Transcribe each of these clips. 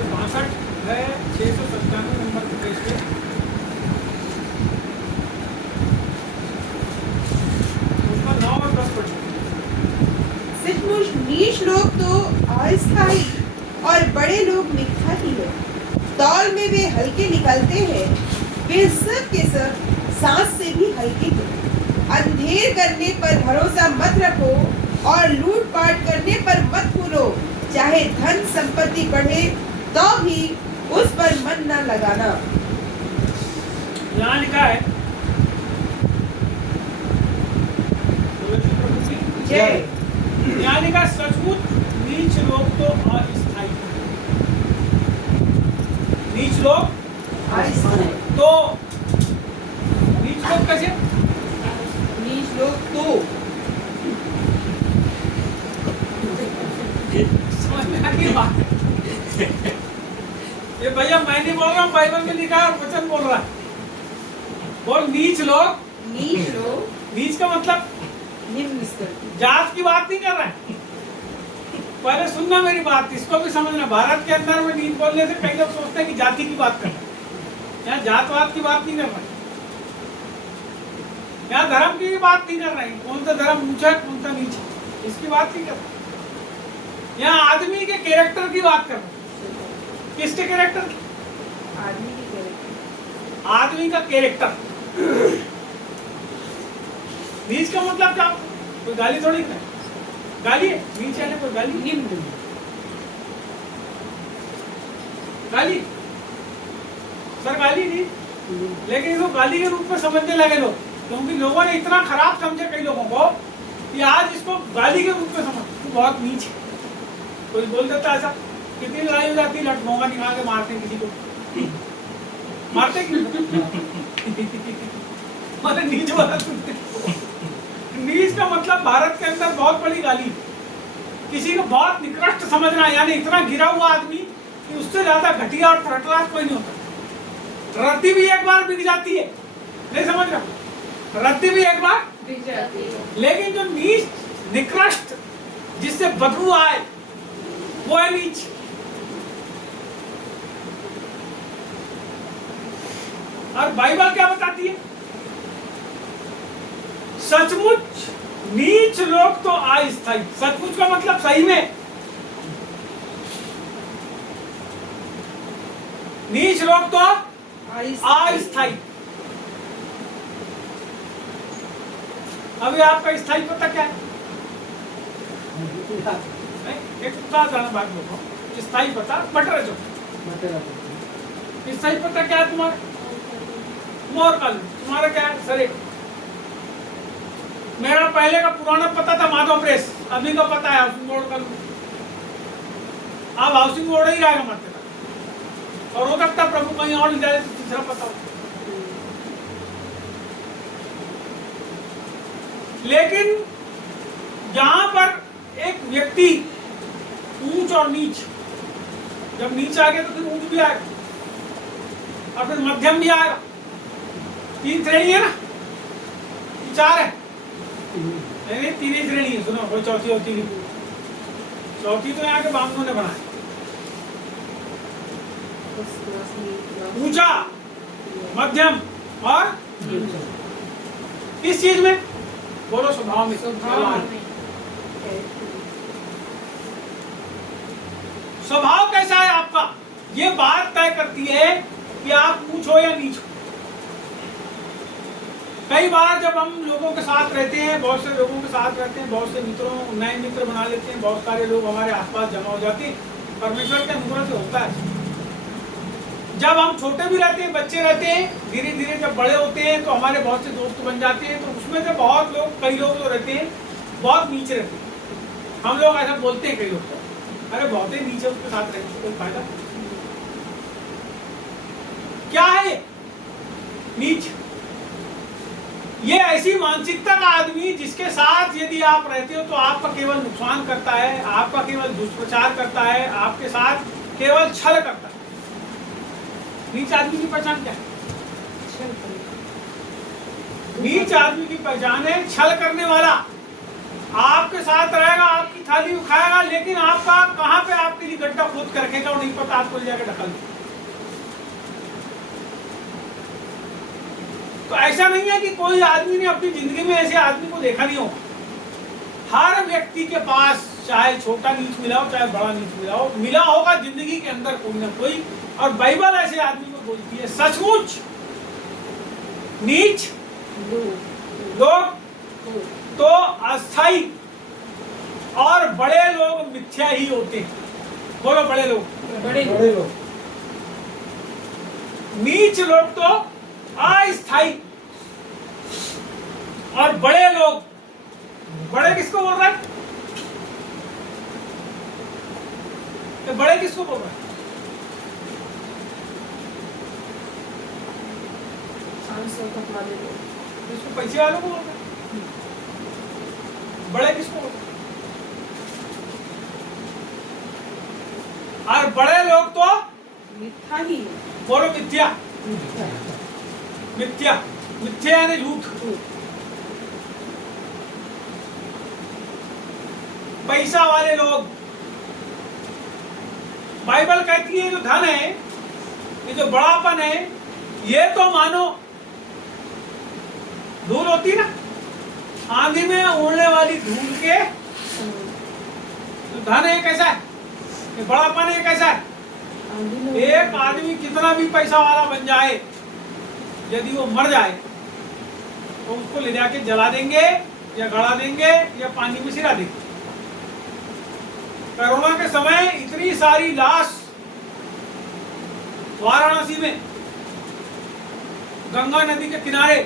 62 है 697 नंबर के पेज पे। उसका 9 और 10 पढ़िए। सचमुच नीच लोग तो अस्थायी और बड़े लोग मिथ्या ही है। दौड़ में वे हल्के निकलते हैं, वे सब के सब सांस से भी हल्के हैं। अंधेर करने पर भरोसा मत रखो और लूटपाट करने पर मत भूलो। चाहे धन संपत्ति बढ़े तो भी उस पर मन न लगाना। यहाँ लिखा है जय। यहाँ लिखा सचमुच नीच लोग तो अस्थायी। नीच लोग तो नीच लोग कैसे? नीच लोग तो समझ में आ गई बात? ये भैया मैं नहीं बोल रहा हूँ, बाइबल में लिखा है, वचन बोल रहा है। बोल नीच लोग। नीच का मतलब निम्न स्तर की। जात की बात नहीं कर रहा है। पहले सुनना मेरी बात, इसको भी समझना। भारत के अंदर में नीच बोलने से कई लोग सोचते हैं कि जाति की बात कर रहे हैं। यहाँ जातवाद की बात नहीं कर रहे, यहाँ धर्म की भी बात नहीं कर रहे। कौन सा धर्म ऊंचा है, कौन सा नीचा, इसकी बात नहीं कर रहे। यहाँ आदमी के कैरेक्टर की बात कर रहे। किसके कैरेक्टर की? आदमी की कैरेक्टर। आदमी का कैरेक्टर। नीच का मतलब क्या? कोई गाली थोड़ी है। गाली है नीच है, कोई गाली? निम्न। गाली सर, गाली नहीं, लेकिन इसको गाली के रूप में समझने लगे लोग, क्योंकि लोगों ने इतना खराब समझे कई लोगों को कि आज इसको गाली के रूप में समझ, तो बहुत नीच है। कोई बोल देता ऐसा, कितनी लड़ाई हो जाती है, लटमोंगा निकाल के मारते हैं किसी को, मारते क्यों? मतलब नीच वाला सुनते। नीच का मतलब भारत के अंदर बहुत बड़ी गाली। किसी को बहुत निकृष्ट समझना, यानी इतना गिरा हुआ आदमी कि उससे ज्यादा घटिया और फटलाट कोई नहीं होता। रत्ती भी एक बार बिक जाती है, नहीं समझ रहा? रत्ती भी एक बार बिक जाती है, लेकिन जो नीच, निकृष्ट, जिससे बदबू आए, वो है नीच। और बाइबल क्या बताती है? सचमुच नीच लोग तो अस्थायी। सचमुच का मतलब सही में, नीच लोग तो अस्थायी। अभी आपका स्थायी पता क्या है? एक बात बोलो, स्थायी पता मटर जो स्थायी पता क्या है तुम्हारा? मोर कल तुम्हारा क्या है? सर, मेरा पहले का पुराना पता था माधव प्रेस, अभी का पता है हाउसिंग बोर्ड का। अब हाउसिंग बोर्ड ही रहेगा मरते तक, और हो सकता प्रभु कहीं और ले जाए तो तीसरा पता हो। लेकिन जहां पर एक व्यक्ति ऊंच और नीच, जब नीच आ गया तो फिर ऊंच भी आएगा और फिर मध्यम भी आएगा। 3 श्रेणी है ना, 4 है? नहीं, 3 ही श्रेणी है। सुनो, कोई चौथी होती नहीं। चौथी तो यहाँ के बामनों ने बनाया। ऊंचा, मध्यम और किस चीज में? बोलो, स्वभाव में। स्वभाव कैसा है आपका, ये बात तय करती है कि आप ऊंच हो या नीच हो। कई बार जब हम लोगों के साथ रहते हैं, बहुत से लोगों के साथ रहते हैं, बहुत से मित्रों, नए मित्र बना लेते हैं, बहुत सारे लोग हमारे आसपास जमा हो जाते हैं। परमेश्वर के अनुग्रह से होता है। जब हम छोटे भी रहते हैं, बच्चे रहते हैं, धीरे धीरे जब बड़े होते हैं तो हमारे बहुत से दोस्त बन जाते हैं। तो उसमें से बहुत लोग, कई लोग जो रहते हैं बहुत नीचे रहते हैं। हम लोग ऐसा बोलते हैं कई लोग को, अरे बहुत ही नीचे उसके साथ रहने से कोई फायदा। क्या है नीच? ये ऐसी मानसिकता का आदमी जिसके साथ यदि आप रहते हो तो आपका केवल नुकसान करता है, आपका केवल दुष्प्रचार करता है, आपके साथ केवल छल करता है। नीच आदमी की पहचान क्या है? नीच आदमी की पहचान है छल करने वाला, आपके साथ रहेगा, आपकी थाली में खाएगा, लेकिन आपका कहां पे आपके लिए गड्ढा खोद कर रखेगा वो नहीं पता, आपको ले जाकर ढकल। तो ऐसा नहीं है कि कोई आदमी ने अपनी जिंदगी में ऐसे आदमी को देखा नहीं होगा। हर व्यक्ति के पास चाहे छोटा नीच मिला हो चाहे बड़ा नीच मिला होगा जिंदगी के अंदर कोई ना कोई। और बाइबल ऐसे आदमी को बोलती है सचमुच नीच लोग तो अस्थाई और बड़े लोग मिथ्या ही होते हैं। बोलो बड़े लोग। नीच लोग तो अस्थाई और बड़े लोग, बड़े किसको बोल रहा है? तो बड़े किसको बोल रहा है? इसको पैसे वालों को बोल रहा है। बड़े किसको बोल रहे हैं? और बड़े लोग तो मिथ्या ही। बोलो मिथ्या। मिथ्या मिथ्या यानी झूठ। पैसा वाले लोग, बाइबल कहती है जो धन है, ये जो बड़ापन है, ये तो मानो धूल होती ना, आंधी में उड़ने वाली धूल के धन है कैसा है, ये बड़ापन है कैसा है। एक आदमी कितना भी पैसा वाला बन जाए, यदि वो मर जाए तो उसको ले जाके जला देंगे या गड़ा देंगे या पानी में सिरा देंगे। कोरोना के समय इतनी सारी लाश वाराणसी में गंगा नदी के किनारे,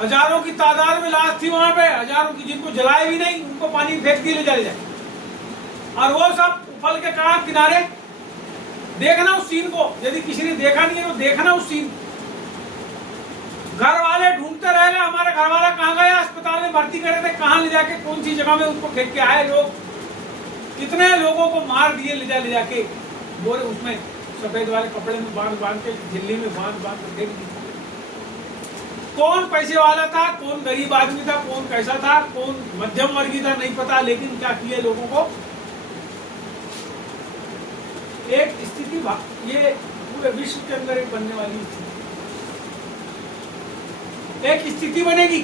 हजारों की तादाद में लाश थी वहां पे, हजारों की, जिनको जलाए भी नहीं उनको पानी फेंक दिए ले जाए। और वो सब उफल के कारण किनारे। देखना उस सीन को, यदि किसी ने देखा नहीं है तो देखना उस सीन। घर वाले ढूंढते रहेगा हमारा घर वाला कहाँ गया, अस्पताल में भर्ती करे थे, कहाँ ले जाके कौन सी जगह में उसको फेंक के आए लोग। कितने लोगों को मार दिए ले जाके बोरे उसमें सफेद वाले कपड़े में बांध के, झिल्ली में बांध के फेंक दिए। कौन पैसे वाला था, कौन गरीब आदमी था, कौन कैसा था, कौन मध्यम वर्गीय था, नहीं पता। लेकिन क्या किए लोगों को एक स्थिति, ये पूरे विश्व के अंदर एक बनने वाली स्थिति, एक स्थिति बनेगी।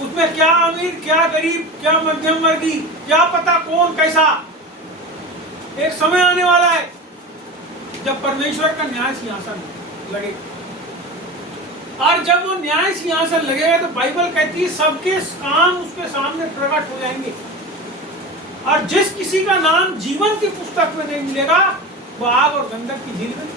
उसमें क्या अमीर, क्या गरीब, क्या मध्यम वर्गीय, क्या पता कौन कैसा। एक समय आने वाला है जब परमेश्वर का न्याय सिंहासन लगेगा। और जब वो न्याय सिंहासन लगेगा तो बाइबल कहती है सबके काम उसके सामने प्रकट हो जाएंगे। और जिस किसी का नाम जीवन की पुस्तक में नहीं मिलेगा वो आग और गंधक की झील में।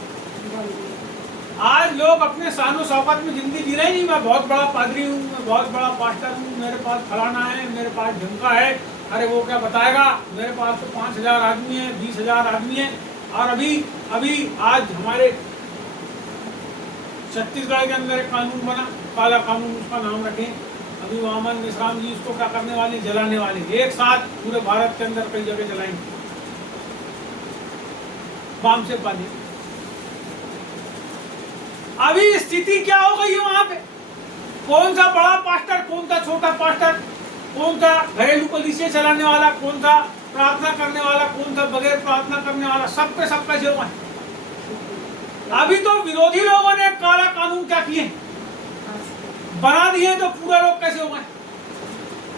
आज लोग अपने शानो शौकत में जिंदगी जी रहे नहीं, मैं बहुत बड़ा पादरी हूँ, मैं बहुत बड़ा पास्टर हूँ, मेरे पास फलाना है, मेरे पास ढमका है। अरे वो क्या बताएगा, मेरे पास तो 5000 आदमी है, 20,000 आदमी है। और अभी आज हमारे छत्तीसगढ़ के अंदर एक कानून बना, काला कानून उसका नाम रखें। अभी वामन मिश्राम जी उसको क्या करने वाले, जलाने वाले। एक साथ पूरे भारत के अंदर कई जगह जलाएंगे बाम से पानी। अभी स्थिति क्या हो गई है वहां पे, कौन सा बड़ा पास्टर, कौन सा छोटा पास्टर, कौन सा घरेलू कलीसिया चलाने वाला, कौन सा प्रार्थना करने वाला, कौन सा बगैर प्रार्थना करने वाला, सब पे सब कैसे हुआ है। अभी तो विरोधी लोगों ने काला कानून क्या किए, बना दिए, तो पूरे लोग कैसे हो गए,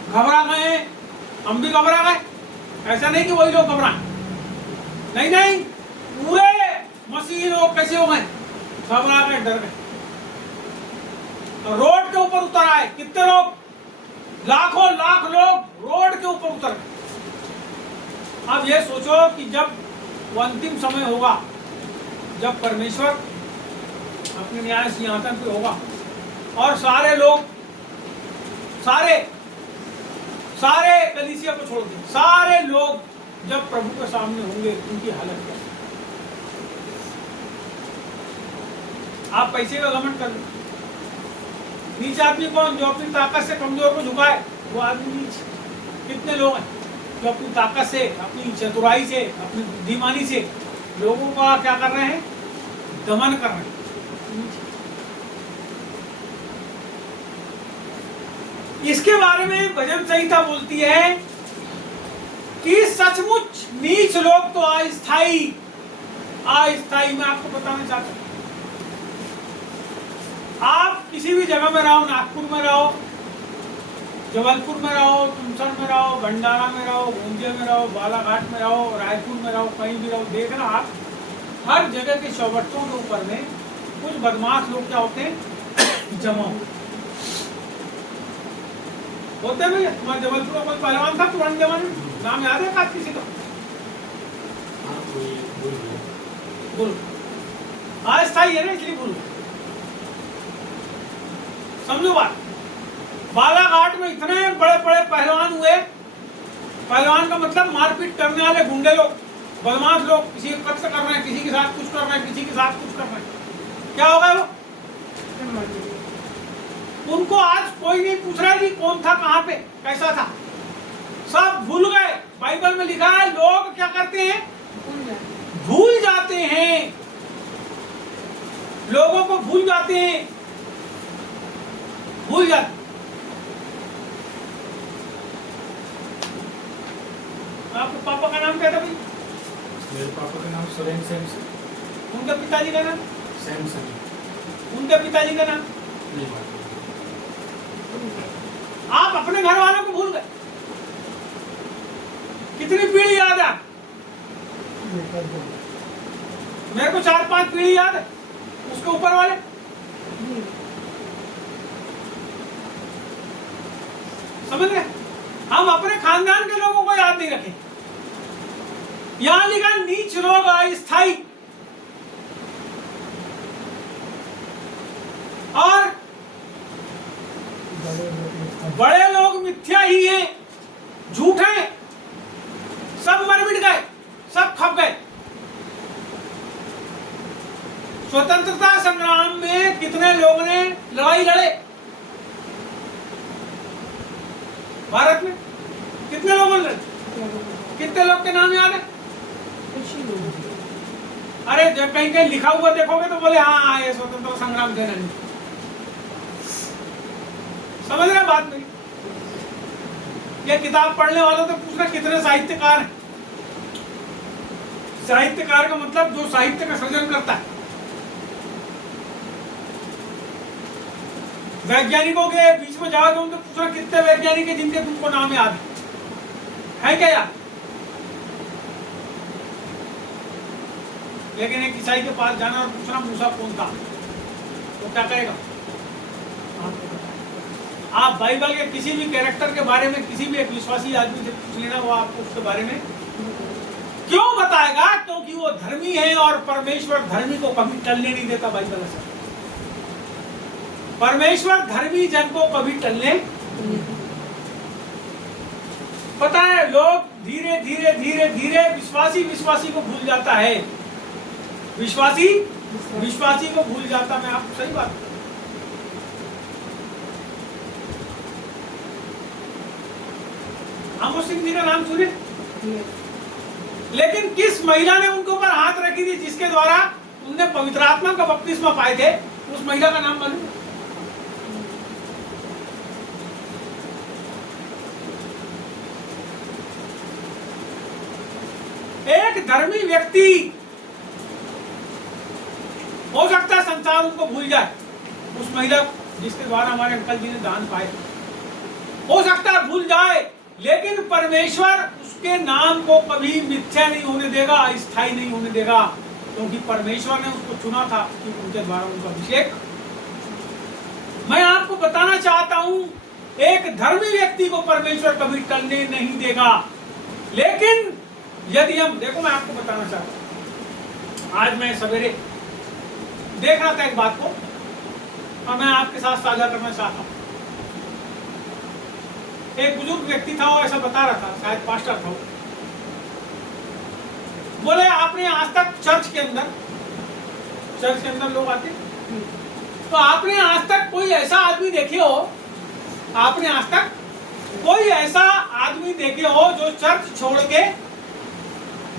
घबरा गए। हम भी घबरा गए, ऐसा नहीं कि वही लोग घबराए, नहीं, पूरे मसीही लोग कैसे हो गए, घबरा गए, डर गए, रोड के ऊपर उतर आए। कितने लोग, लाखों लाख लोग रोड के ऊपर उतर गए। अब ये सोचो कि जब वो अंतिम समय होगा, जब परमेश्वर अपने न्याय सिंहासन पे होगा और सारे लोग, सारे कलीसिया को छोड़ दें, सारे लोग जब प्रभु के सामने होंगे, उनकी हालत क्या। आप पैसे का घमंड कर लो, नीच आदमी कौन, जो अपनी ताकत से कमजोर को झुकाए, वो आदमी नीच। कितने लोग हैं जो अपनी ताकत से, अपनी चतुराई से, अपनी बुद्धिमानी से लोगों का क्या कर रहे हैं, दमन कर रहे हैं। इसके बारे में भजन संहिता बोलती है कि सचमुच नीच लोग तो अस्थाई, अस्थाई। मैं आपको बताना चाहता हूं, आप किसी भी जगह में रहो, नागपुर में रहो, जबलपुर में रहो, तुमसर में रहो, भंडारा में रहो, गोंदिया में रहो, बालाघाट में रहो, रायपुर में रहो, कहीं भी रहो, देखना आप हर जगह के चौबट्टों के ऊपर में कुछ बदमाश लोग क्या होते हैं, जमा होते भैया। तुम्हारे जबलपुर में कोई पहलवान था पुराने जमाने में, नाम याद है आज किसी का? बोलो, अस्थाई है ना, इसलिए बोलो, समझो बात। बालाघाट में इतने बड़े बड़े पहलवान हुए, पहलवान का मतलब मारपीट करने वाले गुंडे लोग, बदमाश लोग, किसी को कत्ल कर रहे हैं, किसी के साथ कुछ कर रहे हैं, किसी के साथ कुछ कर रहे हैं, क्या होगा वो? उनको आज कोई नहीं पूछ रहा है कि कौन था, कहाँ पे, कैसा था, सब भूल गए। बाइबल में लिखा है लोग क्या करते हैं, भूल जाते हैं, लोगों को भूल जाते हैं, भूल जाते। आपके पापा का नाम क्या था भाई? मेरे पापा का नाम सुरेंद्र सैमसन। उनके पिताजी का नाम? सैमसन। उनके पिताजी का नाम? नहीं मालूम। आप अपने घर वालों को भूल गए। कितनी पीढ़ी याद है? मेरे को 4-5 पीढ़ी याद है, उसके ऊपर वाले समझ रहे? हम अपने खानदान के लोगों को याद नहीं रखें। यहां लिखा नीच लोग अस्थाई, और बड़े लोग मिथ्या ही हैं, झूठ हैं, सब मर मिट गए, सब खप गए। स्वतंत्रता संग्राम में कितने लोगों ने लड़ाई लड़े भारत में? कितने लोगों ने लड़े? कितने लोग के नाम याद है? अरे जब कहीं कहीं लिखा हुआ देखोगे तो बोले हाँ ये स्वतंत्रता संग्राम सेनानी। समझ रहे बात मेरी? ये किताब पढ़ने वालों तो पूछना कितने साहित्यकार हैं। साहित्यकार का मतलब जो साहित्य का सृजन करता है। वैज्ञानिकों के बीच में जाओगे उनसे पूछना कितने वैज्ञानिक हैं जिनके तुमको नाम याद है क्या याद? लेकिन एक ईसाई के पास जाना और पूछना मूसा कौन था, तो क्या करेगा? आप बाइबल के किसी भी कैरेक्टर के बारे में किसी भी एक विश्वासी आदमी से पूछ लेना, वो आपको उसके बारे में क्यों बताएगा? क्योंकि वो धर्मी है और परमेश्वर धर्मी को कभी टलने नहीं देता। बाइबल से परमेश्वर धर्मी जन को कभी टलने। पता है लोग धीरे धीरे धीरे धीरे विश्वासी को भूल जाता है, विश्वासी को भूल जाता। मैं आपको सही बात, आमोस सिंह जी का नाम सुने, लेकिन किस महिला ने उनके ऊपर हाथ रखी थी जिसके द्वारा उनने पवित्र आत्मा का बपतिस्मा पाए थे? उस महिला का नाम मालूम? एक धर्मी व्यक्ति हो सकता है संसार उनको भूल जाए, उस महिला जिसके द्वारा हमारे अंकल जी ने दान पाए, हो सकता है भूल जाए, लेकिन परमेश्वर उसके नाम को कभी मिथ्या नहीं होने देगा, अस्थाई नहीं होने देगा, क्योंकि परमेश्वर ने उसको चुना था कि उनके द्वारा उनका अभिषेक। मैं आपको बताना चाहता हूं, एक धर्मी व्यक्ति को परमेश्वर कभी टलने नहीं देगा। लेकिन यदि हम देखो, मैं आपको बताना चाहता हूं, आज मैं सवेरे देख रहा था एक बात को और मैं आपके साथ साझा करना चाहता हूं। एक बुजुर्ग व्यक्ति था, वो ऐसा बता रहा था, शायद पास्टर था, बोले आपने आज तक चर्च के अंदर लोग आते, तो आपने आज तक कोई ऐसा आदमी देखे हो, आपने आज तक कोई ऐसा आदमी देखे हो जो चर्च छोड़ के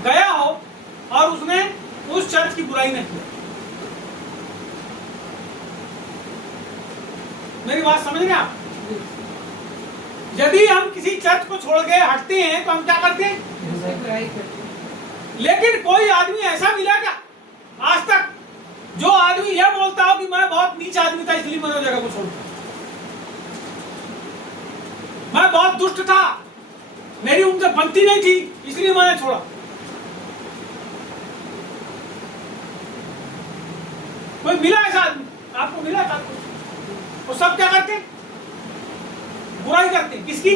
गया हो और उसने उस चर्च की बुराई नहीं की? मेरी बात समझ रहे आप? यदि हम किसी चर्च को छोड़ के हटते हैं तो हम क्या करते हैं? उससे बुराई करते हैं। लेकिन कोई आदमी ऐसा मिला क्या आज तक जो आदमी यह बोलता हो कि मैं बहुत नीच आदमी था इसलिए मैंने जगह को छोड़ दिया, मैं बहुत दुष्ट था, मेरी उनसे बनती नहीं थी इसलिए मैंने छोड़ा? कोई मिला ऐसा आदमी? आपको मिला था? वो सब क्या करते हैं? बुराई करते हैं। किसकी?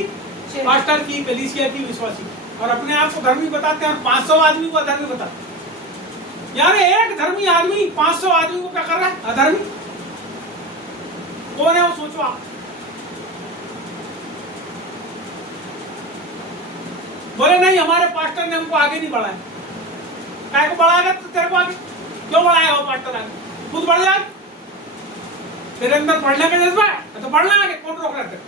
पास्टर की, कलीसिया की, विश्वासी की। और अपने आप को धर्मी बताते हैं और 500 आदमी को अधर्मी बताते हैं। यानी एक धर्मी आदमी 500 आदमी को क्या कर रहा है? अधर्मी। कौन है वो? सोचो आप। बोले नहीं हमारे पास्टर ने हमको आगे नहीं बढ़ाया। काय को बढ़ाएगा तो तेरे को आगे क्यों बढ़ाया वो पास्टर? आगे खुद बढ़ जाए। तेरे अंदर पढ़ने का जज्बा है तो बढ़ना आगे, कौन रोक रहा है?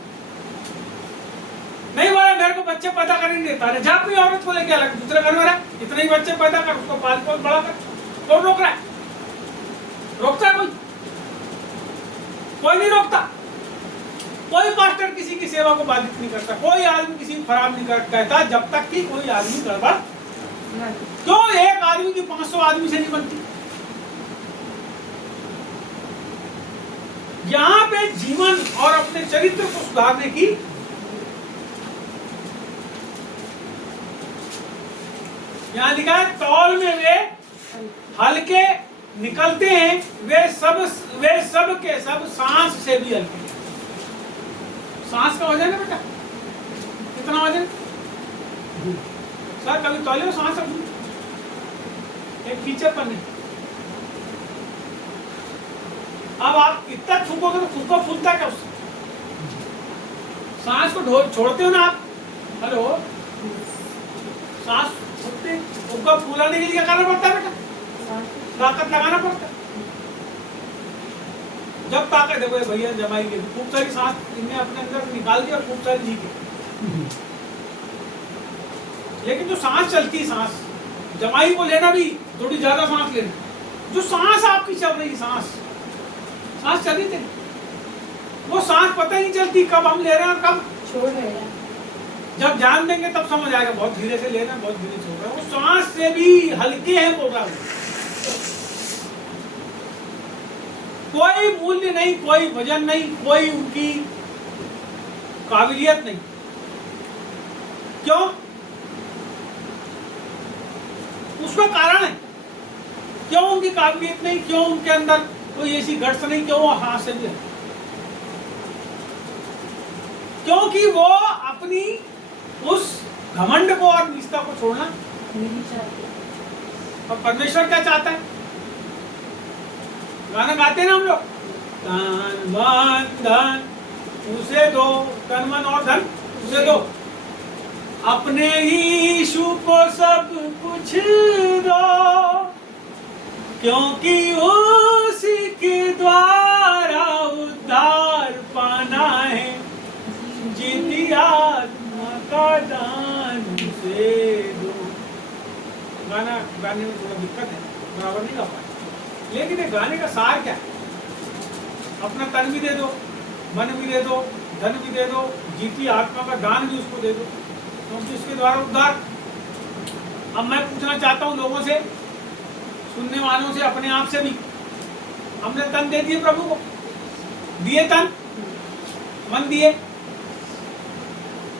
नहीं बोला मेरे को बच्चे पैदा करने नहीं देता, जा अपनी औरत को लेके अलग दूसरे घर में रह, इतने ही बच्चे पैदा कर, उसको पाल पोस बड़ा कर। कौन रोक रहा है? रोकता है कोई? कोई नहीं रोकता। कोई पास्टर किसी की सेवा को बाधित नहीं करता, कोई आदमी किसी को खराब नहीं कहता जब तक कि कोई आदमी गड़बड़। क्यों एक आदमी की 500 आदमी से नहीं बनती? यहाँ पे जीवन और अपने चरित्र को सुधारने की यहाँ लिखा है, तौल में वे हल्के निकलते हैं, वे सब के सब सांस से भी हल्के। सांस का वजन है बेटा, कितना वजन? सर कभी तौले हो सांस? एक फीचर पर नहीं। अब आप इतना थूकोगे तो थूका फूलता क्या उससे? सांस को छोड़ते हो ना आप, हेलो, सांस छूटते, उसको फूलाने के लिए क्या करना पड़ता है बेटा? ताकत लगाना पड़ता है। जब ताकत है वो भैया जमाई के खूब सारी सांस इनने अपने अंदर निकाल दी और खूब सारी जी के, लेकिन जो सांस चलती है, सांस जमाई को लेना भी थोड़ी ज्यादा सांस लेना, जो सांस आपकी चल रही सांस चल रही थी, वो सांस पता ही नहीं चलती कब हम ले रहे हैं और कब छोड़ रहे हैं। जब ध्यान देंगे तब समझ आएगा बहुत धीरे से लेना, बहुत धीरे से छोड़ रहा है। वो सांस से भी हल्के हैं बोल रहा हूं। कोई मूल्य नहीं, कोई वजन नहीं, कोई उनकी काबिलियत नहीं। क्यों? उसका कारण है। क्यों उनकी काबिलियत नहीं? क्यों उनके अंदर कोई ऐसी गट्स नहीं? क्यों वो हाथ से भी है? क्योंकि वो अपनी उस घमंड को और निष्ठा को छोड़ना नहीं चाहते। और परमेश्वर क्या चाहता है? गाना गाते हैं ना हम लोग, तन मन धन उसे दो, तन मन और धन उसे दो, अपने यीशु को सब कुछ दो, क्योंकि उसी के द्वारा उद्धार पाना है, जीती आत्मा का दान उसे दो। गाना गाने में थोड़ा दिक्कत है, बराबर नहीं गा पाए, लेकिन ये गाने का सार क्या है? अपना तन भी दे दो, मन भी दे दो, धन भी दे दो, जीती आत्मा का दान भी उसको दे दो, क्योंकि उसके द्वारा उद्धार। अब मैं पूछना चाहता हूँ लोगों से, सुनने वालों से, अपने आप से भी, हमने तन दे दिए प्रभु को? दिए तन? मन दिए?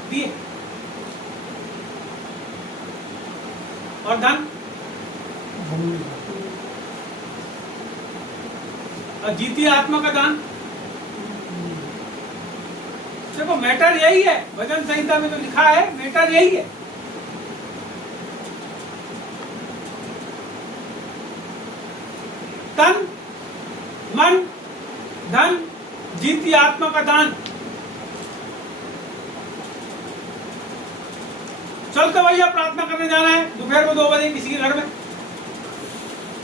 दिए। और धन? और जीती आत्मा का दान? देखो मैटर यही है, भजन संहिता में तो लिखा है, मैटर यही है। तन, मन, धन, जीती आत्मा का दान। चल तो भैया प्रार्थना करने जाना है दोपहर को 2 बजे किसी के घर में,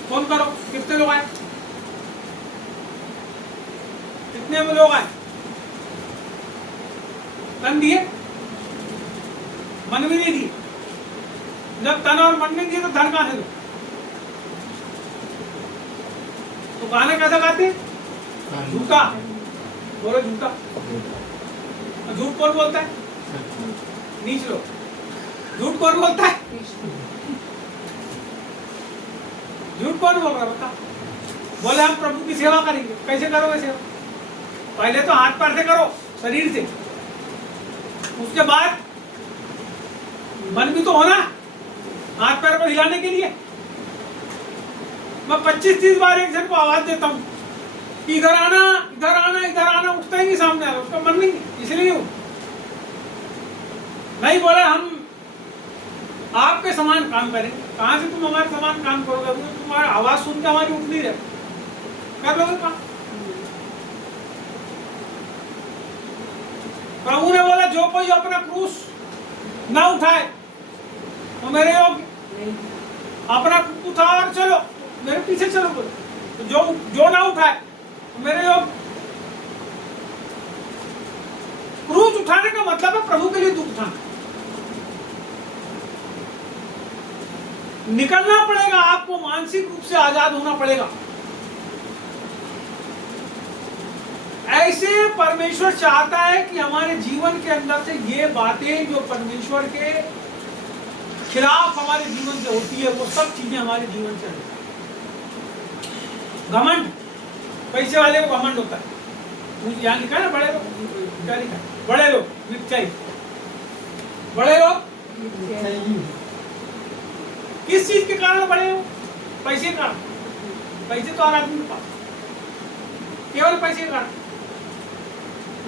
फोन करो, कितने लोग आए? कितने में लोग आए? तन दिए, मन भी नहीं दिए। जब तन और मन नहीं दिए तो धन कहां से दो? तो गाना कैसा गाते? झूठा बोलो, झूठा। झूठ कौन बोलता है? नीच लोग। झूठ कौन बोलता है? झूठ कौन बोल रहा है बता? बोले हम प्रभु की सेवा करेंगे। कैसे करोगे सेवा? पहले तो हाथ पैर से करो, शरीर से, उसके बाद मन भी तो होना हाथ पैर को हिलाने के लिए। मैं 25-30 बार एक जन को आवाज देता हूँ कि इधर आना, इधर आना, इधर आना, उठता ही नहीं सामने आ रहा, उसका मन नहीं, इसलिए नहीं बोला हम आपके समान काम करेंगे। कहां से तुम हमारे समान काम करोगे? तुम्हारा आवाज सुन के हमारी उठ नहीं रहे, कर लोगे काम? प्रभु ने बोला जो कोई अपना क्रूस ना उठाए तो मेरे योग्य, अपना उठा और चलो मेरे पीछे चलो। बोलो तो जो ना उठाए तो मेरे योग्य। क्रूस उठाने का मतलब है प्रभु के लिए दुख उठाना। निकलना पड़ेगा, आपको मानसिक रूप से आजाद होना पड़ेगा। ऐसे परमेश्वर चाहता है कि हमारे जीवन के अंदर से ये बातें जो परमेश्वर के खिलाफ हमारे जीवन से होती है, वो सब चीजें हमारे जीवन से हटे। घमंड, पैसे वाले को घमंड होता है। यहाँ लिखा है ना, बड़े लोग, क्या लिखा है? बड़े लोग निश्चय, बड़े लोग किस चीज के कारण बड़े हो? पैसे के कारण। पैसे तो हर आदमी के पास, केवल पैसे के कारण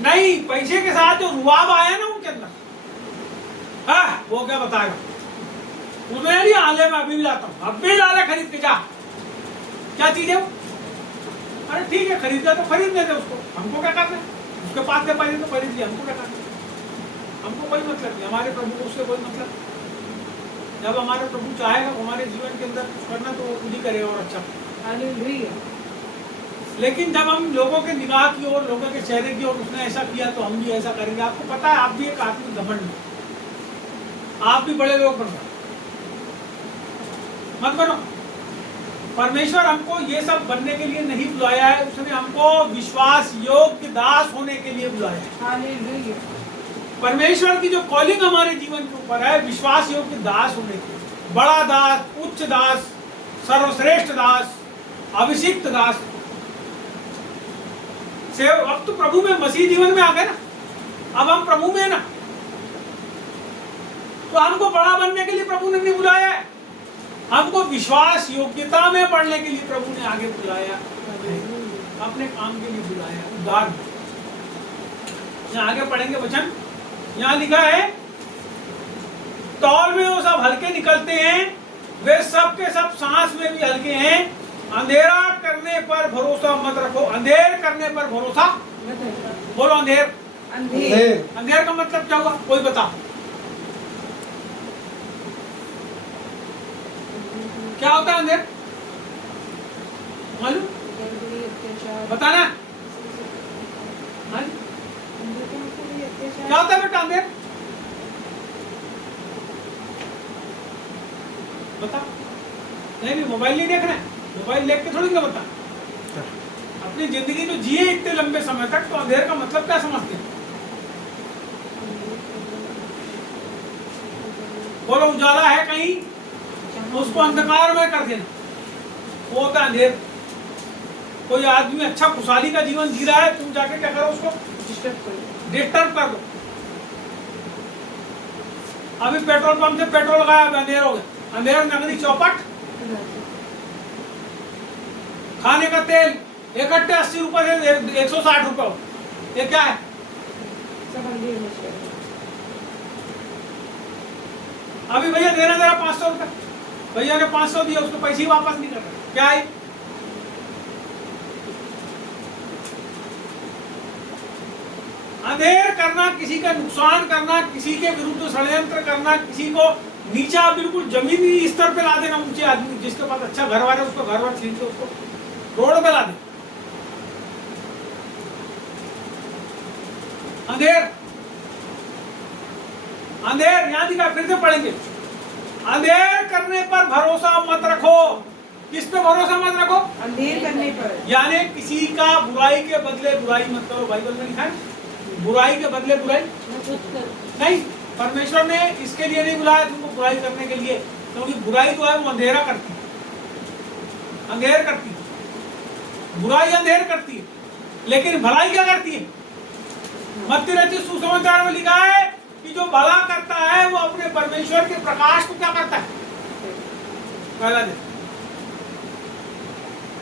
नहीं, पैसे के साथ जो रुआब आया ना उनके अंदर, वो क्या बताएगा? उसने नहीं आले में अभी भी लाता हूँ, अब भी लाले खरीद के जा। क्या चीज है वो? अरे ठीक है, खरीदा तो खरीद लेते उसको, हमको क्या करना? उसके पास के पैसे तो खरीद लिया, हमको क्या करना? हमको कोई मतलब नहीं, हमारे प्रभु को उससे कोई मतलब नहीं। जब हमारे प्रभु चाहेगा हमारे जीवन के अंदर कुछ करना तो वो खुद ही करेगा और अच्छा। हालेलुया। लेकिन जब हम लोगों के निगाह की ओर, लोगों के चेहरे की ओर, उसने ऐसा किया तो हम भी ऐसा करेंगे। आपको पता है, आप भी एक आत्मिक घमंड में, आप भी बड़े लोग बन रहे, मत बनो। परमेश्वर हमको ये सब बनने के लिए नहीं बुलाया है, उसने हमको विश्वास योग्य दास होने के लिए बुलाया है। हालेलुया। परमेश्वर की जो कॉलिंग हमारे जीवन के ऊपर है, विश्वास योग्य दास होने की, बड़ा दास, उच्च दास, सर्वश्रेष्ठ दास, अभिषिक्त दास। अब तो प्रभु में, मसीह जीवन में आ गए ना, अब हम प्रभु में है ना, तो हमको बड़ा बनने के लिए प्रभु ने नहीं बुलाया है, हमको विश्वास योग्यता में बढ़ने के लिए प्रभु ने आगे बुलाया, अपने काम के लिए बुलाया। उदाहरण यहाँ आगे पढ़ेंगे वचन, यहाँ लिखा है, तौल में वो सब हल्के निकलते हैं, वे सब के सब सांस में भी हल्के हैं। अंधेरा करने पर भरोसा मत रखो। अंधेर करने पर भरोसा, बोलो अंधेर। अंधेर, अंधेर का मतलब क्या हुआ? कोई बता, क्या होता है अंधेर? मालूम? बताना। क्या होता है बेटा अंधेर? बता। नहीं, मोबाइल नहीं देखना है, मोबाइल देख के थोड़ी ना बता। अपनी जिंदगी जो जिए इतने लंबे समय तक, तो अंधेर का मतलब क्या समझते हैं? बोलो, उजाला है कहीं, उसको अंधकार में कर देना, वो होता है अंधेर। कोई आदमी अच्छा खुशहाली का जीवन जी रहा है, तुम जाके क्या करो? उसको डिस्टर्ब कर दो। अभी पेट्रोल पंप से पेट्रोल लगाया, अंधेर हो गया, अंधेर नगरी चौपट। खाने का तेल इकट्ठे 80 रुपए से 160 रुपए हो, ये क्या है? अभी भैया देना जरा 500 रुपए, भैया ने 500 दिया, उसको पैसे ही वापस नहीं कर रहे, क्या है? अंधेर करना, किसी का नुकसान करना, किसी के विरुद्ध षड्यंत्र करना, किसी को नीचा बिल्कुल जमीनी स्तर पे ला देना। ऊंचे आदमी जिसके पास अच्छा घर वाला है, उसको घर वाला छीन के उसको रोड पे ला दे। अंधेर, अंधेर यहां दिखा, फिर से पढ़ेंगे। अंधेर करने पर भरोसा मत रखो। किस पे भरोसा मत रखो? अंधेर करने पर, यानी किसी का बुराई के बदले बुराई मत करो। बाइबल में लिखा है, बुराई के बदले बुराई नहीं, परमेश्वर ने इसके लिए नहीं बुलाया तुमको बुराई करने के लिए, क्योंकि बुराई जो है वो अंधेरा करती है, अंधेर करती है, बुराई अंधेर करती है, लेकिन भलाई क्या करती है? मत्ती रचित सुसमाचार में लिखा है कि जो भला करता है वो अपने परमेश्वर के प्रकाश को क्या करता है? पहला दिन।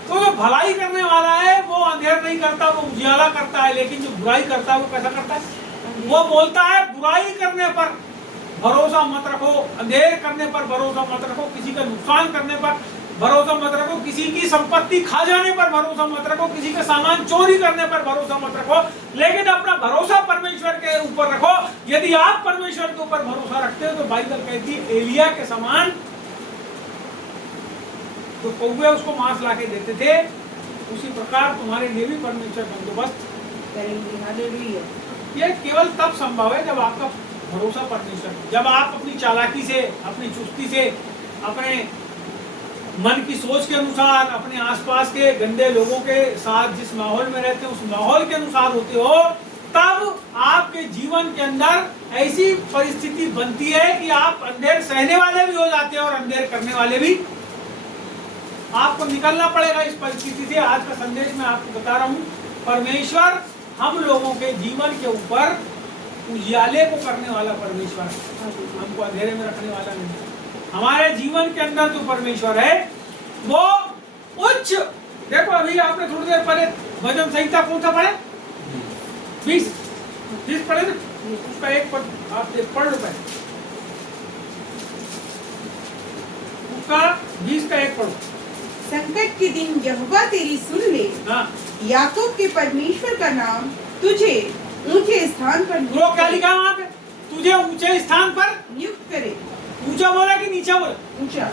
तो जो भलाई करने वाला है वो अंधेर नहीं करता, वो उजियाला करता है, लेकिन जो बुराई करता है वो कैसा करता है? वो बोलता है बुराई करने पर भरोसा मत रखो, अंधेर करने पर भरोसा मत रखो, किसी का नुकसान करने पर भरोसा मत रखो, किसी की संपत्ति खा जाने पर भरोसा मत रखो, किसी का सामान चोरी करने पर भरोसा मत रखो, लेकिन अपना भरोसा परमेश्वर के ऊपर रखो। यदि आप परमेश्वर के ऊपर भरोसा रखते हो तो बाइबल कहती है एलिया के समान तो कौवे उसको मांस लाके देते थे, उसी प्रकार तुम्हारे लिए भी परमेश्वर बंदोबस्त करेंगे। हालेलुया। ये केवल तब संभव है जब आपका भरोसा परमेश्वर, जब आप अपनी चालाकी से, अपनी चुस्ती से, अपने मन की सोच के अनुसार, अपने आसपास के गंदे लोगों के साथ जिस माहौल में रहते हैं उस माहौल के अनुसार होते हो, तब आपके जीवन के अंदर ऐसी परिस्थिति बनती है कि आप अंधेर सहने वाले भी हो जाते हैं और अंधेर करने वाले भी। आपको निकलना पड़ेगा इस परिस्थिति से। आज का संदेश मैं आपको बता रहा हूँ, परमेश्वर हम लोगों के जीवन के ऊपर उजियाले को करने वाला परमेश्वर है, हमको अंधेरे में रखने वाला नहीं। हमारे जीवन के अंदर जो परमेश्वर है वो उच्च, देखो अभी आपने थोड़ी देर पहले भजन संहिता कौन सा पढ़े? 20 पढ़े ना, उसका एक पढ़ आप पढ़ लो पहले, उसका 20 का एक पढ़ो। संकट के दिन यहोवा तेरी सुन ले, हाँ, याकूब के परमेश्वर का नाम तुझे ऊंचे स्थान पर वो क्या लिखा वहाँ पे? तुझे ऊंचे स्थान पर नियुक्त करे। ऊंचा बोला कि नीचा बोला? ऊंचा।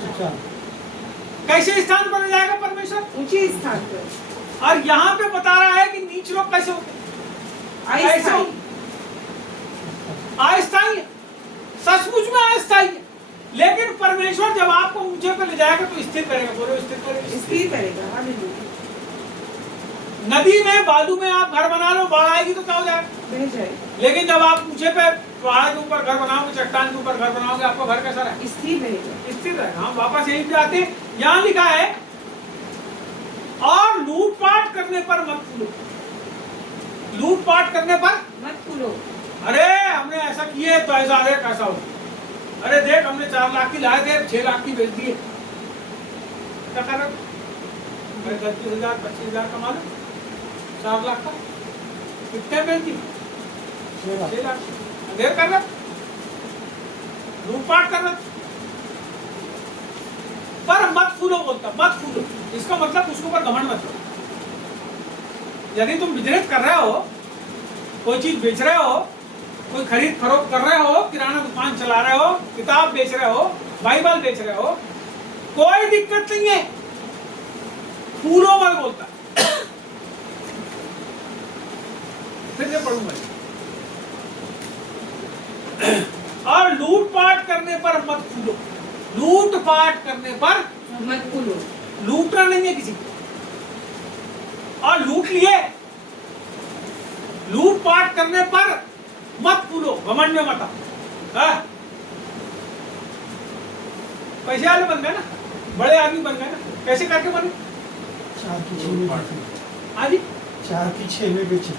कैसे स्थान पर ले जाएगा परमेश्वर? ऊंचे स्थान पर। और यहाँ पे बता रहा है कि नीच लोग कैसे होते? अस्थायी। अस्थायी, सचमुच में अस्थायी है। लेकिन परमेश्वर जब आपको ऊंचे पे ले जाएगा तो स्थिर करेगा, बोलो स्थिर करेगा, स्थिर करेगा। हालेलुया। नदी में बालू में आप घर बना लो, बाढ़ आएगी तो क्या हो जाएगा? बह जाए। लेकिन जब आप ऊंचे पे पहाड़ के ऊपर घर बनाओगे, चट्टान के ऊपर घर बनाओगे, आपका घर कैसा रहेगा? स्थिर रहेगा। स्थिर रहेगा। हम वापस यहीं पे आते हैं, यहाँ लिखा है और लूटपाट करने पर मत फूलो। लूटपाट करने पर मत फूलो। अरे हमने ऐसा किए तो ऐसा है, कैसा हो? अरे देख हमने 4 लाख की लाए थे, 6 लाख की बेच दिए, क्या कर रहे हो? 30,000 25,000 कमा लो, 4 लाख का कितने बेचती? 6 लाख। अंधेर कर रहा, लूटपाट कर रहा, पर मत फूलो बोलता, मत फूलो। इसका मतलब उसके ऊपर घमंड मत करो। यदि तुम बिजनेस कर रहे हो, कोई चीज बेच रहे हो, कोई खरीद फरोख्त कर रहे हो, किराना दुकान चला रहे हो, किताब बेच रहे हो, बाइबल बेच रहे हो, कोई दिक्कत नहीं है, फूलो मत बोलता। फिर से पढ़ूंगा। और लूटपाट करने पर मत फूलो। लूटपाट करने पर मत फूलो। लूटना नहीं है किसी को, और लूट लिए, लूटपाट करने पर मत फूलो, घमंड में मत आओ। पैसे वाले बन गए ना, बड़े आदमी बन गए ना, कैसे करके बने? 4 की 6 में बेचे। हाँ जी, 4 की 6 में बेचे।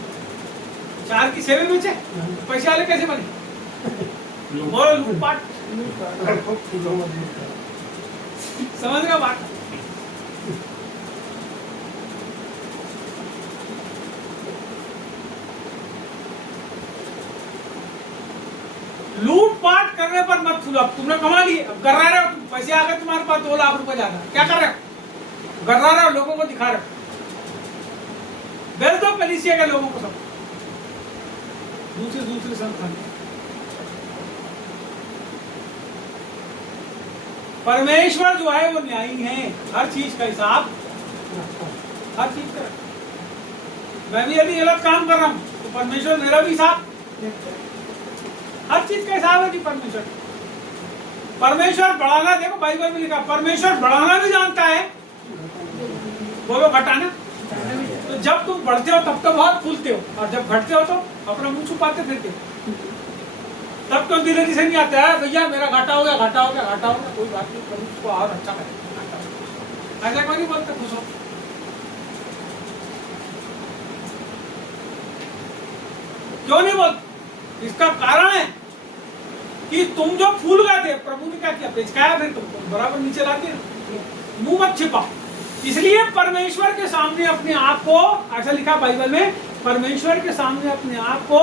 4 की 6 में बेचे। पैसे वाले कैसे बने? बोलो लूटपाट। समझ रहे हो बात? लूटपाट करने पर मत फूलो। अब तुमने कमा लिए, अब गर्रा रहे हो, पैसे आ गए तुम्हारे पास 2 लाख रुपए ज्यादा, क्या कर रहे हो? गर्रा रहे हो, लोगों को दिखा रहे हो। बेच दो कलीसिया के लोगों को सब, दूसरे संस्थान। परमेश्वर जो है वो न्यायी है, हर चीज का हिसाब, हर चीज का। मैं भी यदि गलत काम कर रहा हूँ तो परमेश्वर मेरा भी हिसाब, हर चीज का हिसाब है जी परमेश्वर। परमेश्वर बढ़ाना, देखो बाइबल में लिखा परमेश्वर बढ़ाना भी जानता है, बोलो घटाना। तो जब तुम बढ़ते हो तब तो बहुत फूलते हो, और जब घटते हो तो अपना मुंह छुपाते फिरते हो। तब तो दिलेरी से नहीं आता है भैया मेरा घाटा हो गया, घाटा हो गया, घाटा हो गया, कोई बात नहीं, प्रभु उसको और अच्छा करेगा, ऐसा कोई नहीं बोलते, खुश हो। क्यों नहीं बोलते? इसका कारण है कि तुम जो फूल गए थे, प्रभु ने क्या किया, पेचकाया, फिर तुमको बराबर नीचे ला दिया, मुंह मत छिपाओ। इसलिए परमेश्वर के सामने अपने आप को, ऐसा लिखा बाइबल में, परमेश्वर के सामने अपने आप को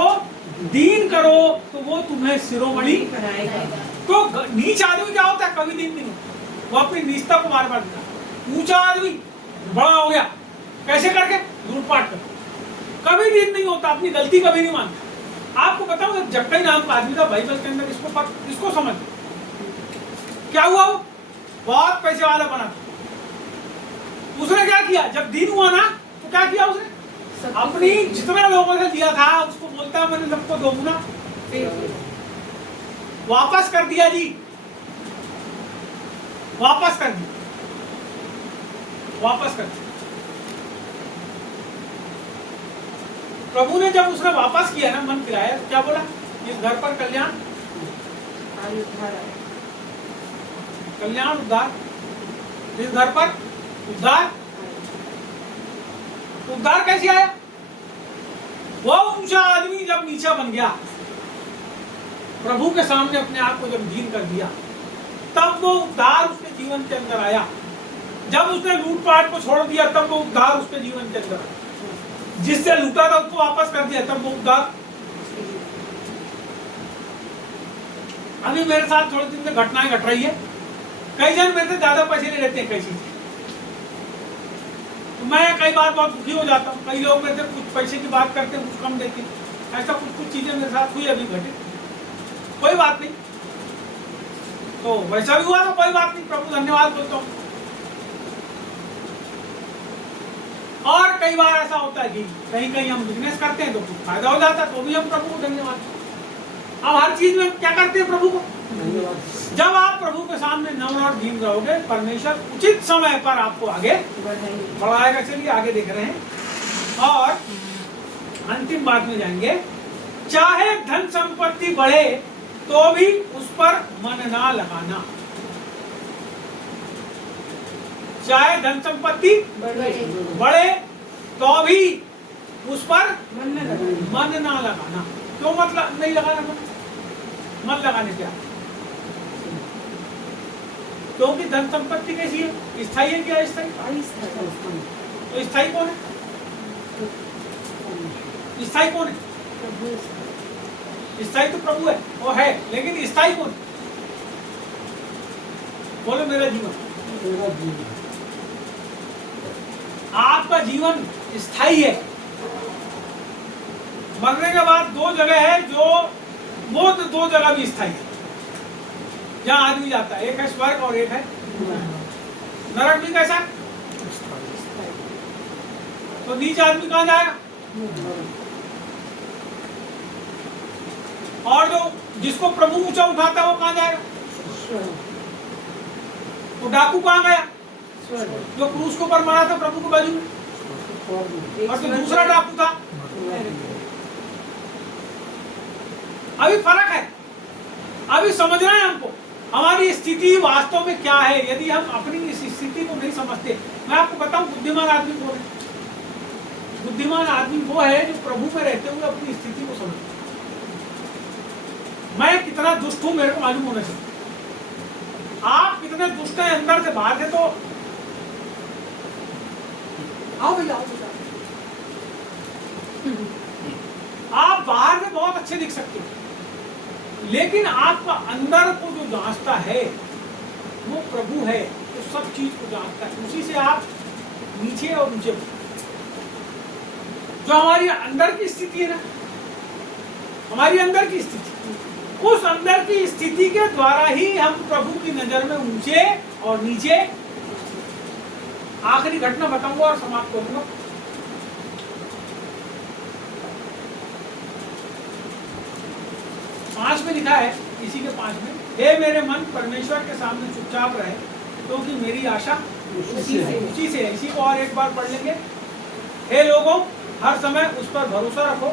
दीन करो तो वो तुम्हें शिरोमणि बनाएगा। तो नीच आदमी क्या होता है, कभी दीन नहीं होता, वो अपनी नीचता को बार बार दिखाता। ऊंचा आदमी बड़ा हो गया, कैसे करके, लूटपाट कर, कभी दीन नहीं होता, अपनी गलती कभी नहीं मानता। आपको बताऊं, एक जक्कई नाम का आदमी था बाइबल के अंदर, इसको समझ क्या हुआ, वो बहुत पैसे वाला बना था। उसने क्या किया, जब दिन हुआ ना तो क्या किया उसने, अपनी जितना लोगों ने दिया था उसको बोलता है मैंने सबको दोगुना वापस कर दिया जी, वापस कर दिया, वापस कर दिया। प्रभु ने जब उसने वापस किया ना, मन फिराया, तो क्या बोला, इस घर पर कल्याण, कल्याण उद्धार, इस घर पर उद्धार। उद्धार कैसे आया, वो ऊंचा आदमी जब नीचा बन गया, प्रभु के सामने अपने आप को जब दीन कर दिया, तब वो उद्धार उसके जीवन के अंदर आया। जब उसने लूटपाट को छोड़ दिया, तब वो उद्धार उसके जीवन के अंदर आया। जिससे लूटा था उसको वापस कर दिया, तब वो उद्धार। अभी मेरे साथ थोड़े दिन में घटनाएं घट रही है, कई जन मेरे से ज्यादा पैसे ले लेते हैं कई चीजें, तो मैं कई बार बहुत दुखी हो जाता हूँ। कई लोग मेरे से कुछ पैसे की बात करते हैं, कुछ कम देते हैं, ऐसा कुछ चीजें मेरे साथ हुई, अभी घटे, कोई बात नहीं, तो वैसा भी हुआ तो कोई बात नहीं, प्रभु धन्यवाद बोलता हूँ। और कई बार ऐसा होता है कि कहीं कहीं हम बिजनेस करते हैं तो कुछ फायदा हो जाता है, तो भी हम प्रभु को धन्यवाद। अब हर चीज में क्या करते हैं, प्रभु को धन्यवाद। जब आप प्रभु के सामने नम्र और दीन रहोगे, परमेश्वर उचित समय पर आपको आगे बढ़ाएगा। चलिए आगे देख रहे हैं और अंतिम बात में जाएंगे। चाहे धन संपत्ति बढ़े तो भी उस पर मन ना लगाना। चाहे धन संपत्ति बढ़े तो भी उस पर मन ना लगाना। क्यों मतलब नहीं लगाना, मन लगाने क्या, क्योंकि धन संपत्ति कैसी है, स्थायी है क्या, स्थायी, तो स्थायी कौन है, स्थायी कौन है, स्थायी तो प्रभु है, वो है, लेकिन स्थायी कौन, बोलो मेरा जीवन, आपका जीवन स्थायी है। मरने के बाद दो जगह है जो, वो दो जगह भी स्थायी है जहाँ आदमी जाता है, एक है स्वर्ग और एक है नरक। भी कैसा, तो नीच आदमी कहाँ जाएगा, और जो जिसको प्रभु ऊंचा उठाता है वो कहाँ जाएगा, तो डाकू कहाँ गया, जो क्रूस को पर मरा था प्रभु को बाजू में, और जो दूसरा डाकू था। अभी फर्क है, अभी समझना है हमको हमारी स्थिति वास्तव में क्या है। यदि हम अपनी इस स्थिति को नहीं समझते, मैं आपको बताऊं बुद्धिमान आदमी कौन है। बुद्धिमान आदमी वो है जो प्रभु में रहते हुए अपनी स्थिति को समझता। मैं कितना दुष्ट हूं मेरे को मालूम होना चाहिए, आप कितने दुष्ट हैं अंदर से बाहर से, तो आओ भैया आओ भैया, आप बाहर से बहुत अच्छे दिख सकते हैं, लेकिन आपका अंदर को जो जांचता है वो प्रभु है, तो सब चीज को जांचता है, उसी से आप नीचे और ऊंचे। जो हमारी अंदर की स्थिति है ना, हमारी अंदर की स्थिति, उस अंदर की स्थिति के द्वारा ही हम प्रभु की नजर में ऊंचे और नीचे। आखिरी घटना बताऊंगा और समाप्त करूंगा। पांच में लिखा है, इसी के 5 में, हे मेरे मन परमेश्वर के सामने चुपचाप रहे, क्योंकि मेरी आशा उसी से है। इसी को और एक बार पढ़ लेंगे। हे लोगों, हर समय उस पर भरोसा रखो,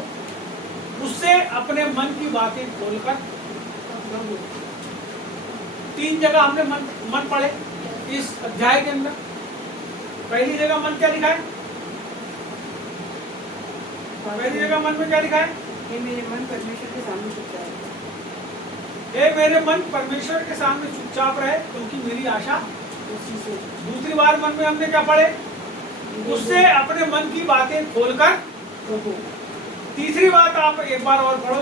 उससे अपने मन की बातें खोलकर प्रभु। 3 जगह हमने मन पढ़े इस अध्याय के अंदर। पहली जगह मन क्या लिखा है? पहली जगह मन में क्या लिखा है? हे मेरे मन परमेश्वर के सामने चुपचाप रहे। हे मेरे मन परमेश्वर के सामने चुपचाप रहे क्योंकि मेरी आशा उसी से। दूसरी बार मन में हमने क्या पढ़े? उससे अपने मन की बातें खोलकर प्रभु। तीसरी बात आप एक बार और पढ़ो,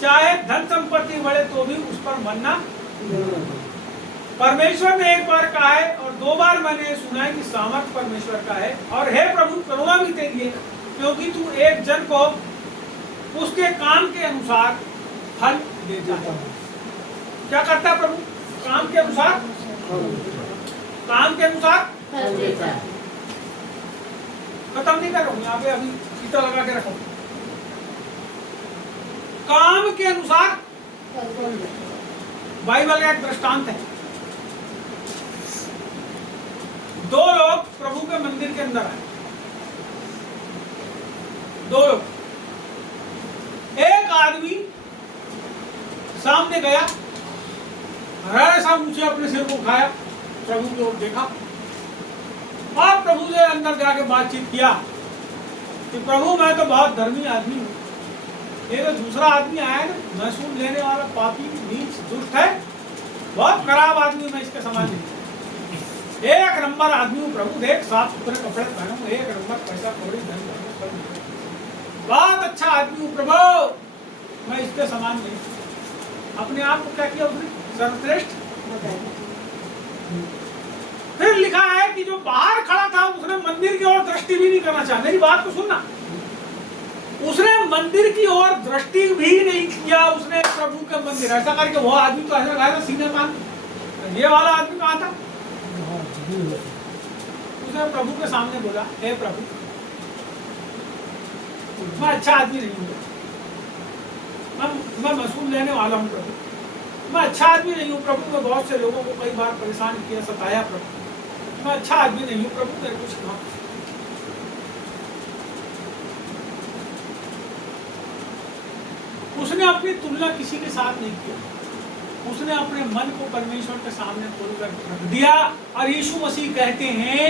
चाहे धन संपत्ति बढ़े तो भी उस पर मन ना। परमेश्वर ने एक बार कहा है और 2 बार मैंने सुना है कि सामर्थ परमेश्वर का है। और हे प्रभु करुणा भी तेरी है क्योंकि तू एक जन को उसके काम के अनुसार फल देता है। क्या करता है प्रभु? काम के अनुसार, काम के अनुसार फल देता है। खत्म नहीं कर रहा हूँ यहाँ पे, अभी सीता लगा के रखो। काम के अनुसार फल देता है। बाइबल का एक दृष्टांत है। 2 लोग प्रभु के मंदिर के अंदर आए। 2 लोग, एक आदमी सामने गया, ऐसा मुझे अपने सिर को उठाया, प्रभु की ओर देखा और प्रभु से अंदर जाके बातचीत किया कि प्रभु मैं तो बहुत धर्मी आदमी हूँ। ये तो दूसरा आदमी आया है ना, महसूल लेने वाला पापी नीच दुष्ट है, बहुत खराब आदमी, मैं इसके समान नहीं। 1 नंबर आदमी हूँ प्रभु, देख साफ सुथरे कपड़े पहना हूँ, 1 नंबर पैसा कौड़ी धन बहुत अच्छा आदमी हूँ प्रभु, मैं इसके समान नहीं। अपने आप को क्या किया उसने? सर्वश्रेष्ठ। फिर लिखा है कि जो बाहर खड़ा था उसने मंदिर की ओर दृष्टि भी नहीं करना चाहा। मेरी बात को सुनना, उसने मंदिर की ओर दृष्टि भी नहीं किया। उसने प्रभु के मंदिर ऐसा करके, वो आदमी तो ऐसा लगा था सीने मान, ये वाला आदमी कहाँ था? उसने प्रभु के सामने बोला, हे प्रभु मैं अच्छा आदमी नहीं हूँ, मैं महसूल लेने वाला हूँ प्रभु, मैं अच्छा आदमी नहीं हूँ प्रभु, मैं बहुत से लोगों को कई बार परेशान किया, सताया प्रभु, मैं अच्छा आदमी नहीं हूँ प्रभु, मेरे कुछ ना। उसने अपनी तुलना किसी के साथ नहीं किया, उसने अपने मन को परमेश्वर के सामने खोलकर रख दिया। और यीशु मसीह कहते हैं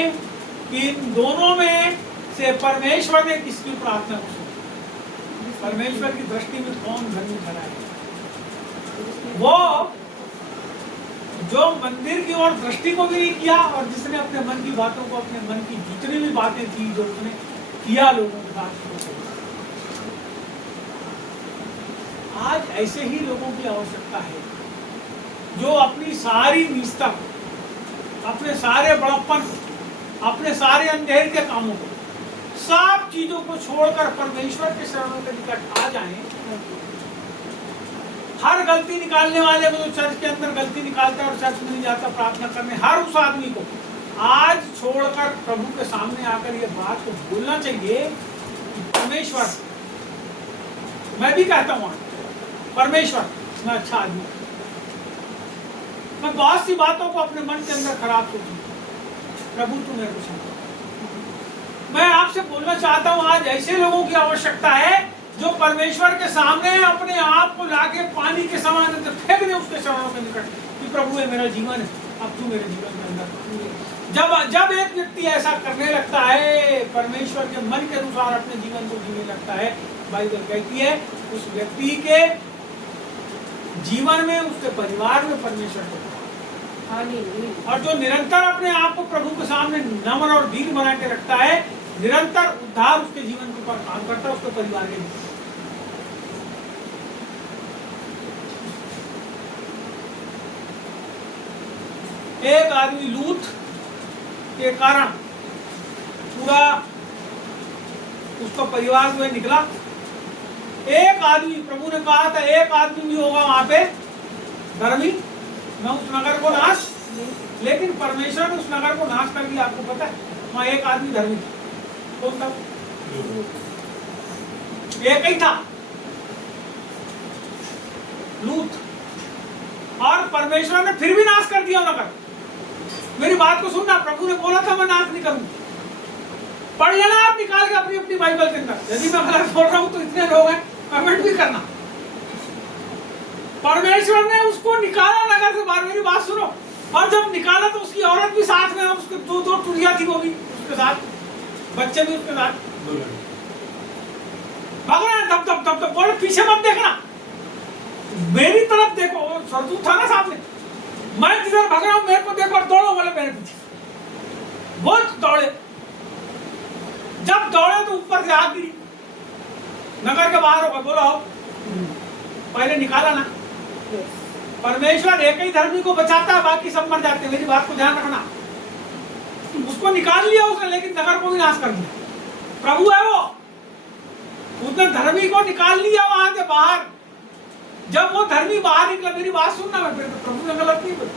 कि इन दोनों में से परमेश्वर ने किसकी प्रार्थना को सुनी? परमेश्वर की दृष्टि में कौन धर्मी ठहराया? वो जो मंदिर की ओर दृष्टि को भी नहीं किया और जिसने अपने मन की बातों को, अपने मन की जितनी भी बातें थी जो उसने किया लोगों के साथ। आज ऐसे ही लोगों की आवश्यकता है जो अपनी सारी नीचता, अपने सारे बड़प्पन, अपने सारे अंधेरे के कामों को, सब चीजों को छोड़कर परमेश्वर के शरणों के निकट आ जाएं। हर गलती निकालने वाले को, जो चर्च के अंदर गलती निकालता है और चर्च में नहीं जाता प्रार्थना करने, हर उस आदमी को आज छोड़कर प्रभु के सामने आकर ये बात को बोलना चाहिए कि परमेश्वर, मैं भी कहता हूँ परमेश्वर मैं अच्छा आदमी, मैं बहुत सी बातों को अपने मन के अंदर खराब सोचूं, प्रभु तू मेरे को समझ। मैं आपसे बोलना चाहता हूँ आज ऐसे लोगों की आवश्यकता है जो परमेश्वर के सामने अपने आप को लाके पानी के समान फेंक दे उसके चरणों के निकट कि प्रभु ये मेरा जीवन है, अब तू मेरे जीवन के अंदर। जब एक व्यक्ति ऐसा करने लगता है, परमेश्वर के मन के अनुसार अपने जीवन को जीने लगता है, बाइबल कहती है उस व्यक्ति के जीवन में, उसके परिवार में परमेश्वर को, और जो निरंतर अपने आप को प्रभु के सामने नम्र और दीन बना के रखता है, निरंतर उद्धार उसके जीवन के ऊपर काम करता है, उसके परिवार के लिए। एक आदमी लूत के कारण पूरा उसका परिवार जो है निकला। एक आदमी, प्रभु ने कहा था एक आदमी भी होगा वहां पे धर्मी, मैं उस नगर को नाश, लेकिन परमेश्वर ने उस नगर को नाश कर दिया। आपको पता है वहां एक आदमी धर्मी था, कौन था? एक ही था, लूत, और परमेश्वर ने फिर भी नाश कर दिया नगर। मेरी बात को सुनना, प्रभु ने बोला था मैं नाश नहीं करूंगा। पढ़ लेना आप निकाल के अपनी अपनी बाइबल के अंदर, यदि मैं गलत बोल रहा हूं तो इतने लोग हैं, कमेंट भी करना। परमेश्वर ने उसको निकाला नगर से बाहर, मेरी बात सुनो, और जब निकाला तो उसकी औरत भी साथ में, उसके दो टुरिया थी, वो भी उसके साथ, बच्चे भी उसके साथ भाग रहे हैं, तब बोले पीछे मत देखना, मेरी तरफ देखो। सरदूत था ना सामने, मैं जिधर भाग रहा हूं मेरे को देखो और दौड़ो, बोले मेरे पीछे। वो दौड़े, जब दौड़े तो ऊपर से आग गिरी, नगर के बाहर होगा, बोलो पहले निकाला ना। परमेश्वर एक ही धर्मी को बचाता है, बाकी सब मर जाते हैं, मेरी बात को ध्यान रखना। उसको निकाल लिया उसने, लेकिन नगर को भी नाश कर दिया। प्रभु है वो, उसने धर्मी को निकाल लिया वहां से बाहर। जब वो धर्मी बाहर निकला, मेरी बात सुनना, मैं प्रभु ने गलत नहीं बोला,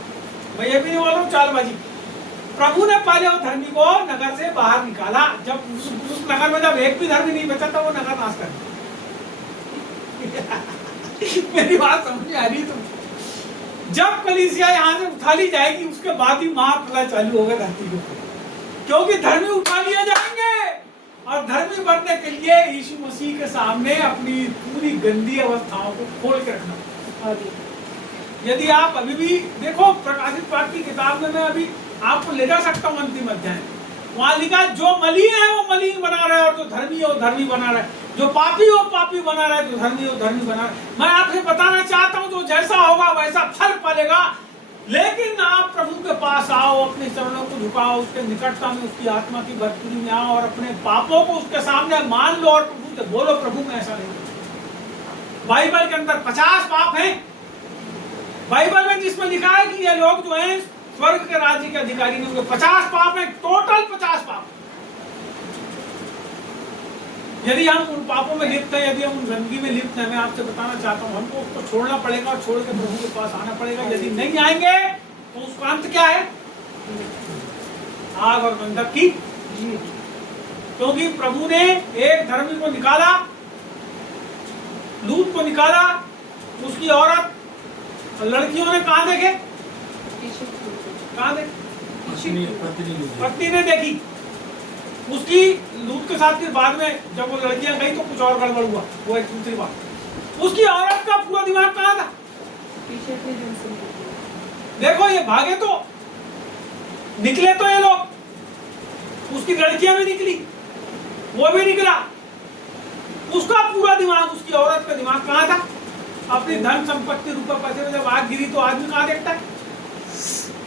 मैं ये भी नहीं बोल रहा हूँ चालबाजी। प्रभु ने पहले वो धर्मी को नगर से बाहर निकाला। जब उस नगर में जब एक भी धर्मी नहीं बचा था, वो नगर नाश कर दिया। मेरी बात समझ में आ रही तुम? जब कलीसिया यहाँ से उठा ली जाएगी, उसके बाद ही महाप्रलय चालू होगा धरती के ऊपर, क्योंकि धर्मी उठा लिए जाएंगे। और धर्मी बनने के लिए यीशु मसीह के सामने अपनी पूरी गंदी अवस्थाओं को खोल के रखना। यदि आप अभी भी देखो, प्रकाशित वाक्य की किताब में मैं अभी आपको ले जा सकता हूँ अंतिम अध्याय, वहां लिखा जो मलिन है वो मलिन बना रहा है, और जो धर्मी है वो धर्मी बना रहा है, जो पापी हो पापी बना रहा है, जो धर्मी हो धर्मी बना रहा है। मैं आपसे बताना चाहता हूँ, जो जैसा होगा वैसा फल पालेगा। लेकिन आप प्रभु के पास आओ, अपने चरणों को झुकाओ, उसके निकटता में, उसकी आत्मा की भरपूरी में आओ, और अपने पापों को उसके सामने मान लो, और प्रभु से बोलो, प्रभु मैं ऐसा नहीं। बाइबल के अंदर 50 पाप हैं, बाइबल में जिसमें लिखा है कि ये लोग जो हैं स्वर्ग के राज्य के अधिकारी नहीं होंगे। 50 पाप है, टोटल 50 पाप। यदि हम उन पापों में लिप्त हैं, यदि हम उन गंदगी में लिप्त हैं, मैं आपसे बताना चाहता हूं, हमको उसको छोड़ना पड़ेगा, और छोड़ के प्रभु के पास आना पड़ेगा। यदि नहीं आएंगे तो उसका अंत क्या है? आग और गंधक की। क्योंकि प्रभु ने एक धर्मी को निकाला, लूत को निकाला, उसकी औरत, लड़कियों ने कहां देखे? कहां देखे? पत्नी ने देखी। उसकी लूत के साथ फिर बाद में जब वो लड़कियां गई तो कुछ और गड़बड़ हुआ, वो एक दूसरी बात। उसकी औरत का पूरा दिमाग कहां था? देखो ये भागे तो निकले, तो ये लोग, उसकी लड़कियां भी निकली, वो भी निकला। उसका पूरा दिमाग, उसकी औरत का दिमाग कहां था? अपनी धन संपत्ति, रुपये पैसे में। जब आग गिरी तो आदमी कहां देखता है?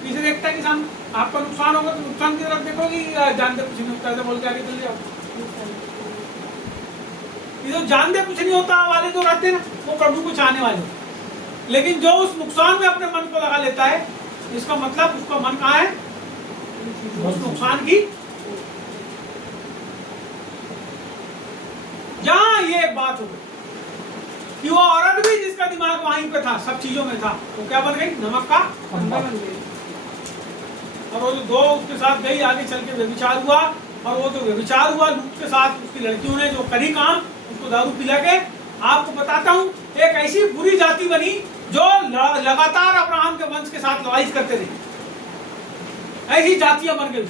पीछे देखता है कि सामने। आपका नुकसान होगा तो नुकसान की तरफ देखोगी, जानते कुछ नहीं होता है बोल के आगे चल जाओ। ये जो जानते कुछ नहीं होता वाले जो रहते हैं ना, वो प्रभु को चाहने वाले। लेकिन जो उस नुकसान में अपने मन को लगा लेता है, इसका मतलब उसका मन कहाँ है? उस नुकसान की। जहां ये एक बात हो गई कि वो औरत भी जिसका दिमाग वहीं पे था, सब चीजों में था, वो क्या बन गई? नमक का खंभा बन गई। और वो जो दो उसके साथ गई, आगे चल के व्यभिचार हुआ, और वो जो व्यभिचार हुआ लूत के साथ, उसकी लड़कियों ने जो करी काम, उसको दारू पिला के, आपको बताता हूँ, एक ऐसी बुरी जाति बनी जो लगातार अब्राहम के वंश के साथ लड़ाई करते रहे। ऐसी जातियां बन गई।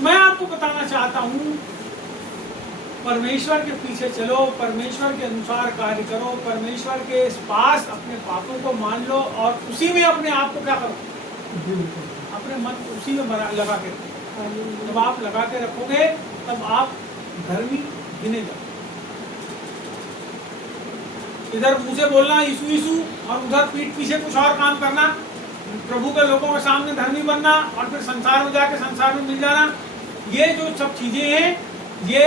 मैं आपको बताना चाहता हूँ, परमेश्वर के पीछे चलो, परमेश्वर के अनुसार कार्य करो, परमेश्वर के पास अपने पापों को मान लो, और उसी में अपने आप को क्या करो? अपने मन को उसी में लगा के रखो। जब आप लगा के रखोगे तब आप धर्मी गिने जाओ। इधर मुंह से बोलना यीशु यीशु, और उधर पीठ पीछे कुछ और काम करना, प्रभु के लोगों के सामने धर्मी बनना, और फिर संसार में जाके संसार में मिल जाना। ये जो सब चीजें हैं, ये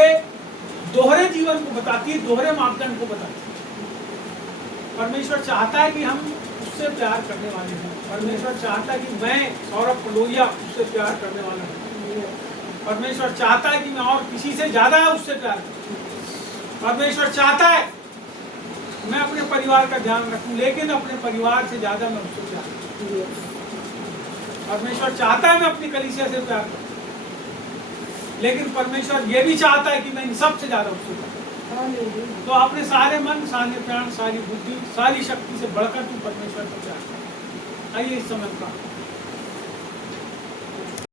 दोहरे जीवन को बताती है, दोहरे मापदंड को बताती है। परमेश्वर चाहता है कि हम उससे प्यार करने वाले हैं। परमेश्वर चाहता है कि मैं सौरभ पलोरिया उससे प्यार करने वाला हूँ। परमेश्वर चाहता है कि मैं और किसी से ज्यादा उससे प्यार करूं। परमेश्वर चाहता है मैं अपने परिवार का ध्यान रखूं, लेकिन अपने परिवार से ज्यादा मैं उससे प्यार करूं। परमेश्वर चाहता है मैं अपनी कलीसिया से प्यार करूं, लेकिन परमेश्वर ये भी चाहता है कि मैं इन सबसे ज्यादा उससे प्यार करूं। तो अपने सारे मन, सारे प्राण, सारी बुद्धि, सारी शक्ति से बढ़कर तू परमेश्वर को प्यार कर। आइए इस समय का